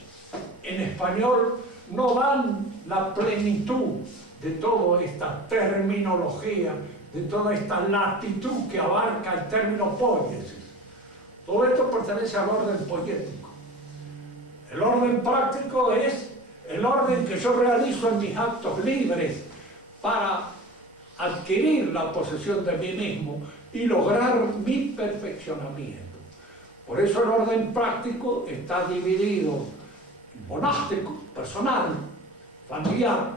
en español no dan la plenitud de toda esta terminología, de toda esta latitud que abarca el término poiesis. Todo esto pertenece al orden poético. El orden práctico es el orden que yo realizo en mis actos libres para adquirir la posesión de mí mismo y lograr mi perfeccionamiento. Por eso el orden práctico está dividido en monástico, personal, familiar,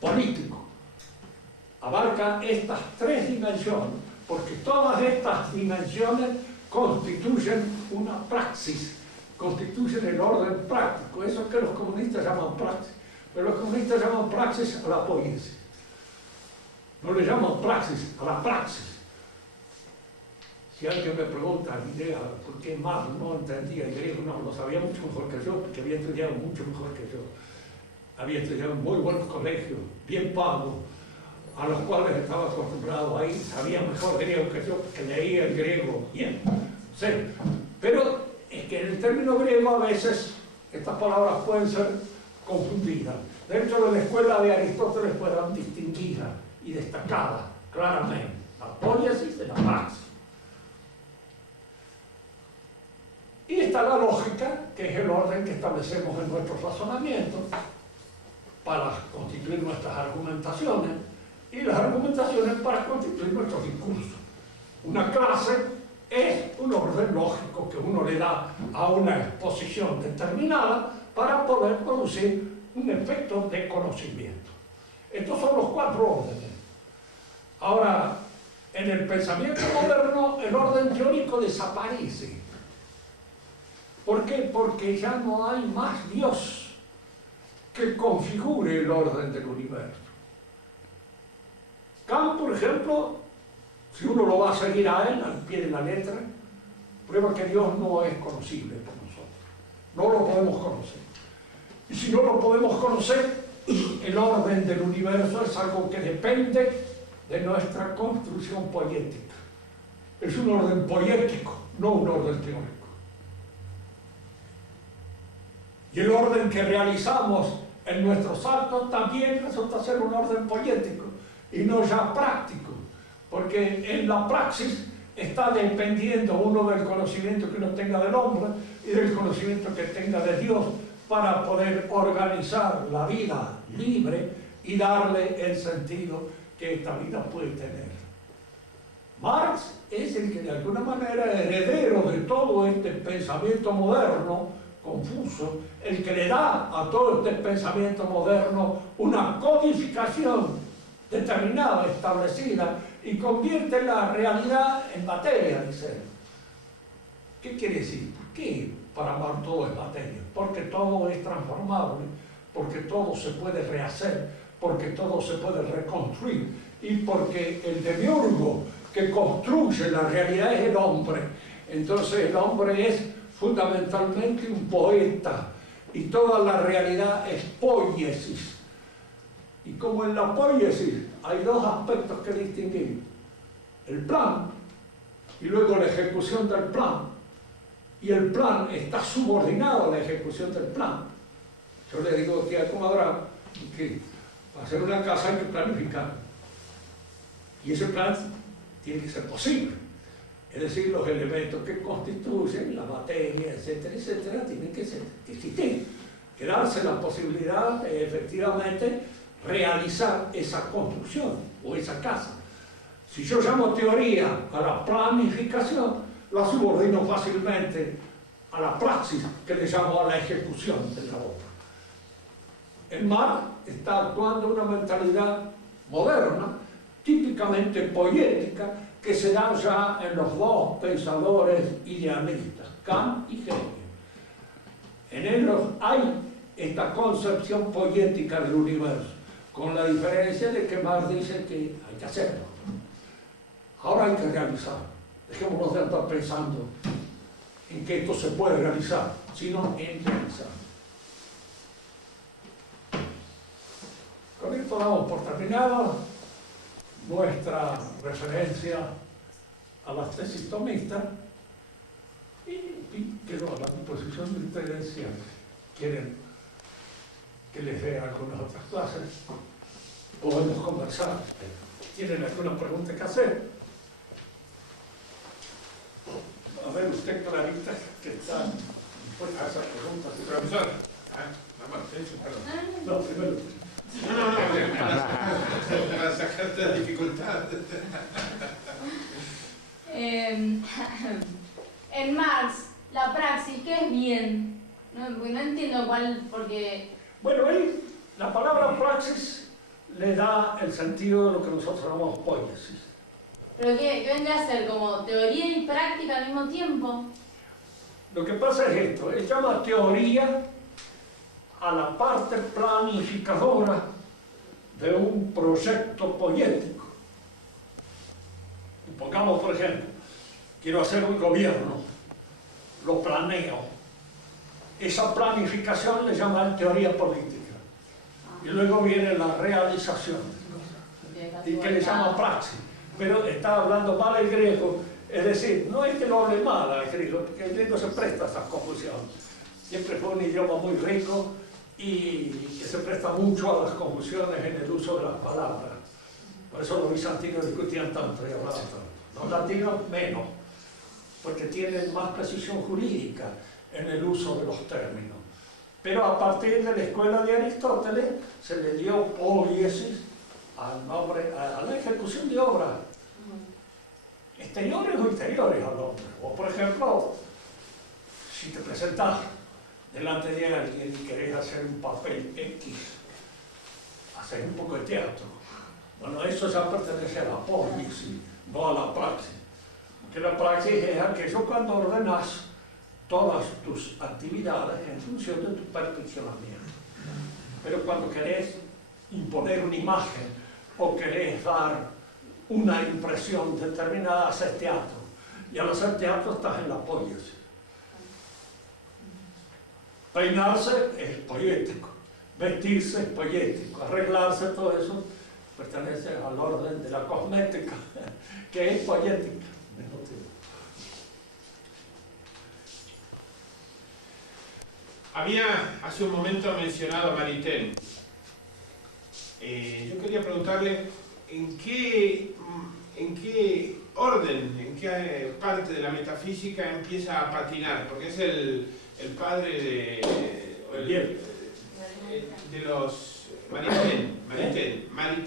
político. Abarca estas tres dimensiones, porque todas estas dimensiones constituyen una praxis, constituyen el orden práctico. Eso es que los comunistas llaman praxis, pero los comunistas llaman praxis a la poiesis. No le llaman praxis a la praxis. Si alguien me pregunta idea por qué más no entendía el griego, no, lo sabía mucho mejor que yo, porque había estudiado mucho mejor que yo. Había estudiado en muy buenos colegios, bien pagos, a los cuales estaba acostumbrado ahí, sabía mejor griego que yo, porque leía el griego bien. Sí. Pero es que en el término griego a veces estas palabras pueden ser confundidas. Dentro de la escuela de Aristóteles fueron distinguidas y destacadas claramente la poiesis de la praxis. Y está la lógica, que es el orden que establecemos en nuestros razonamientos para constituir nuestras argumentaciones, y las argumentaciones para constituir nuestros discursos. Una clase es un orden lógico que uno le da a una exposición determinada para poder producir un efecto de conocimiento. Estos son los cuatro órdenes. Ahora, en el pensamiento moderno, el orden teórico desaparece. ¿Por qué? Porque ya no hay más Dios que configure el orden del universo. Kant, por ejemplo, si uno lo va a seguir a él, al pie de la letra, prueba que Dios no es conocible por nosotros. No lo podemos conocer. Y si no lo podemos conocer, el orden del universo es algo que depende de nuestra construcción poética. Es un orden poético, no un orden teórico. Y el orden que realizamos en nuestros actos también resulta ser un orden poético y no ya práctico, porque en la praxis está dependiendo uno del conocimiento que uno tenga del hombre y del conocimiento que tenga de Dios para poder organizar la vida libre y darle el sentido que esta vida puede tener. Marx es el que de alguna manera es heredero de todo este pensamiento moderno confuso, el que le da a todo este pensamiento moderno una codificación determinada, establecida, y convierte la realidad en materia, dice él. ¿Qué quiere decir? ¿Por qué para Marx todo es materia? Porque todo es transformable, porque todo se puede rehacer, porque todo se puede reconstruir, y porque el demiurgo que construye la realidad es el hombre. Entonces el hombre es fundamentalmente un poeta, y toda la realidad es poiesis. Y como en la poiesis hay dos aspectos que distinguir: el plan y luego la ejecución del plan, y el plan está subordinado a la ejecución del plan. Yo le digo aquí a Comadrán que para hacer una casa hay que planificar. Y ese plan tiene que ser posible. Es decir, los elementos que constituyen la materia, etcétera, etcétera, tienen que existir. Que darse la posibilidad de efectivamente realizar esa construcción o esa casa. Si yo llamo teoría a la planificación, la subordino fácilmente a la praxis, que le llamo a la ejecución de la obra. El Marx está actuando una mentalidad moderna, típicamente poética, que se da ya en los dos pensadores idealistas, Kant y Hegel. En ellos hay esta concepción poética del universo, con la diferencia de que Marx dice que hay que hacerlo. Ahora hay que realizar. Dejémonos de estar pensando en que esto se puede realizar, sino en realizar. Con esto damos por terminada nuestra referencia a las tesis tomistas y quedo a la disposición de ustedes si quieren que les dé algunas otras clases. Podemos conversar. ¿Tienen alguna pregunta que hacer? A ver, usted, Clarita, que está dispuesta a hacer preguntas. Profesor, No, primero. No, para sacarte la dificultad. En Marx, la praxis, ¿qué es bien? No entiendo cuál, porque... Bueno, la palabra praxis le da el sentido de lo que nosotros llamamos poiesis. ¿Pero qué vendría a ser? ¿Como teoría y práctica al mismo tiempo? Lo que pasa es esto, él llama teoría a la parte planificadora de un proyecto poético. Pongamos, por ejemplo, quiero hacer un gobierno, lo planeo. Esa planificación le llaman teoría política. Y luego viene la realización, y que le llama praxis. Pero está hablando mal el griego, es decir, no es que lo hable mal el griego, porque el griego se presta a esas confusiones. Siempre fue un idioma muy rico y que se presta mucho a las confusiones en el uso de las palabras. Por eso los bizantinos discutían tanto y hablaban tanto. Los latinos menos, porque tienen más precisión jurídica en el uso de los términos. Pero a partir de la escuela de Aristóteles se le dio poiesis al nombre, a la ejecución de obras exteriores o interiores al hombre. O por ejemplo, si te presentas delante de alguien y querés hacer un papel X, hacer un poco de teatro. Bueno, eso ya pertenece a la poiesis, no a la praxis. Porque la praxis es aquello cuando ordenas todas tus actividades en función de tu perfeccionamiento. Pero cuando querés imponer una imagen o querés dar una impresión determinada, haces teatro. Y al hacer teatro estás en la poiesis. Peinarse es poético, vestirse es poético, arreglarse, todo eso pertenece al orden de la cosmética, que es poética. Había hace un momento mencionado a Maritain. Yo quería preguntarle en qué orden, en qué parte de la metafísica empieza a patinar, porque es el padre de los Maritain,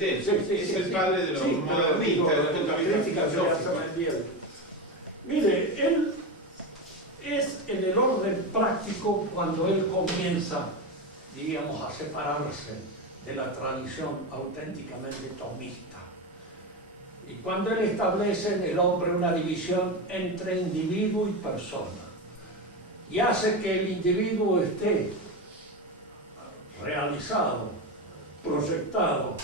es el padre de los modernistas, de la crítica filosófica. Mire, él es en el orden práctico cuando él comienza, digamos, a separarse de la tradición auténticamente tomista. Y cuando él establece en el hombre una división entre individuo y persona, y hace que el individuo esté realizado, proyectado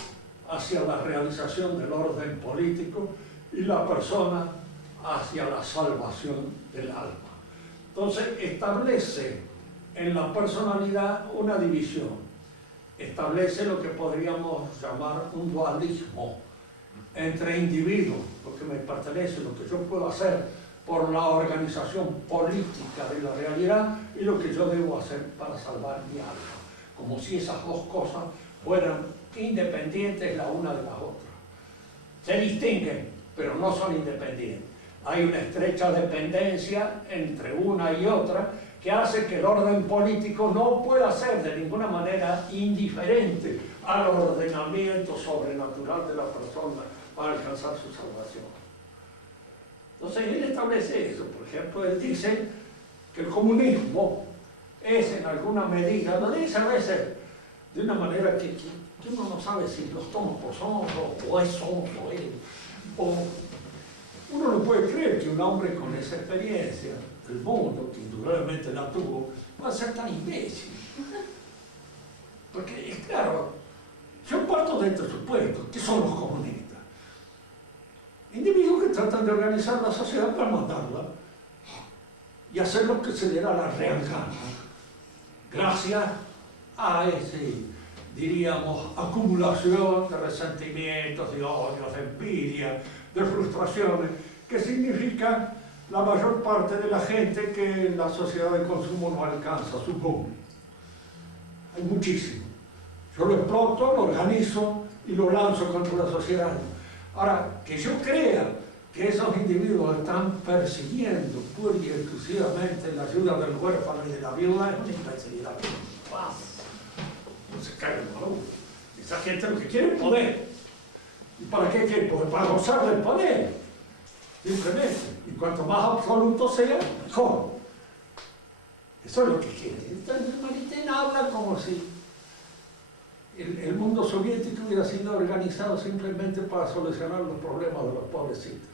hacia la realización del orden político y la persona hacia la salvación del alma. Entonces establece en la personalidad una división, establece lo que podríamos llamar un dualismo entre individuos, lo que me pertenece, lo que yo puedo hacer por la organización política de la realidad y lo que yo debo hacer para salvar mi alma, como si esas dos cosas fueran independientes la una de la otra. Se distinguen, pero no son independientes. Hay una estrecha dependencia entre una y otra que hace que el orden político no pueda ser de ninguna manera indiferente al ordenamiento sobrenatural de la persona para alcanzar su salvación. Entonces él establece eso. Por ejemplo, él dice que el comunismo es en alguna medida, lo dice a veces de una manera que uno no sabe si los toma por sonso o es sonso él, o uno no puede creer que un hombre con esa experiencia del mundo, que indudablemente la tuvo, pueda ser tan imbécil. Porque, es claro, yo parto de este supuesto, que son los comunistas. Individuos que tratan de organizar la sociedad para mandarla y hacer lo que se le da la real gana, gracias a ese, diríamos, acumulación de resentimientos, de odios, de envidia, de frustraciones, que significa la mayor parte de la gente que la sociedad de consumo no alcanza, supongo. Hay muchísimo. Yo lo exploto, lo organizo y lo lanzo contra la sociedad. Ahora, que yo crea que esos individuos están persiguiendo pura y exclusivamente la ayuda del huérfano y de la viuda es una imbecilidad. No se caen mal. Esa gente lo que quiere es poder. ¿Y para qué quiere poder? Para gozar del poder. Simplemente. Y cuanto más absoluto sea, mejor. Eso es lo que quiere. Entonces Maritain habla como si el mundo soviético hubiera sido organizado simplemente para solucionar los problemas de los pobrecitos.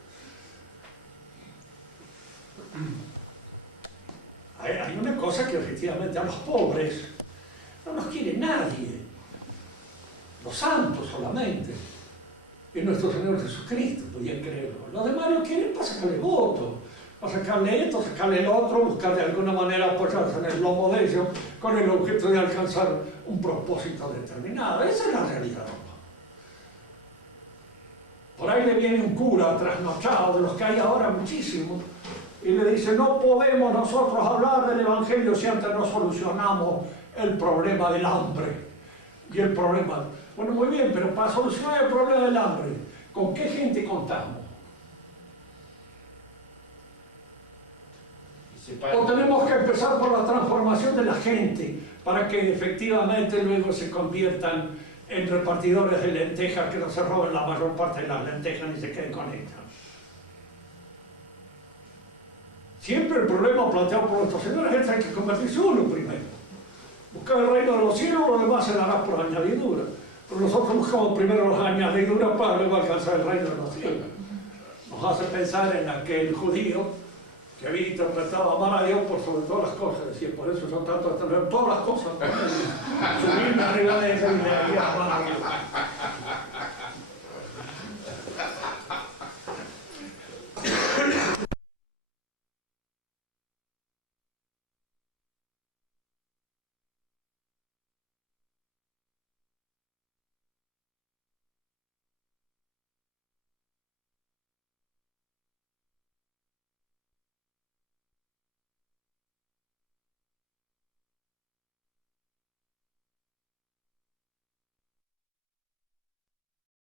Hay una cosa que efectivamente a los pobres no los quiere nadie, los santos solamente, y nuestro Señor Jesucristo, podían creerlo. Los demás lo quieren para sacarle votos, para sacarle esto, sacarle el otro, buscar de alguna manera apoyarse en el lomo de ellos con el objeto de alcanzar un propósito determinado. Esa es la realidad. Por ahí le viene un cura trasnochado, de los que hay ahora muchísimos, y le dice: no podemos nosotros hablar del Evangelio si antes no solucionamos el problema del hambre. Y el problema... Bueno, muy bien, pero para solucionar el problema del hambre, ¿con qué gente contamos? O tenemos que empezar por la transformación de la gente para que efectivamente luego se conviertan en repartidores de lentejas, que no se roben la mayor parte de las lentejas ni se queden con ellas. Siempre el problema planteado por nuestros señores es que hay que convertirse uno primero. Buscar el reino de los cielos, lo demás se dará por añadidura. Pero nosotros buscamos primero las añadiduras para luego alcanzar el reino de los cielos. Nos hace pensar en aquel judío que había interpretado amar a Dios por sobre todas las cosas. Decía: por eso yo trato de tener todas las cosas, subirme arriba de ella y amar a Dios.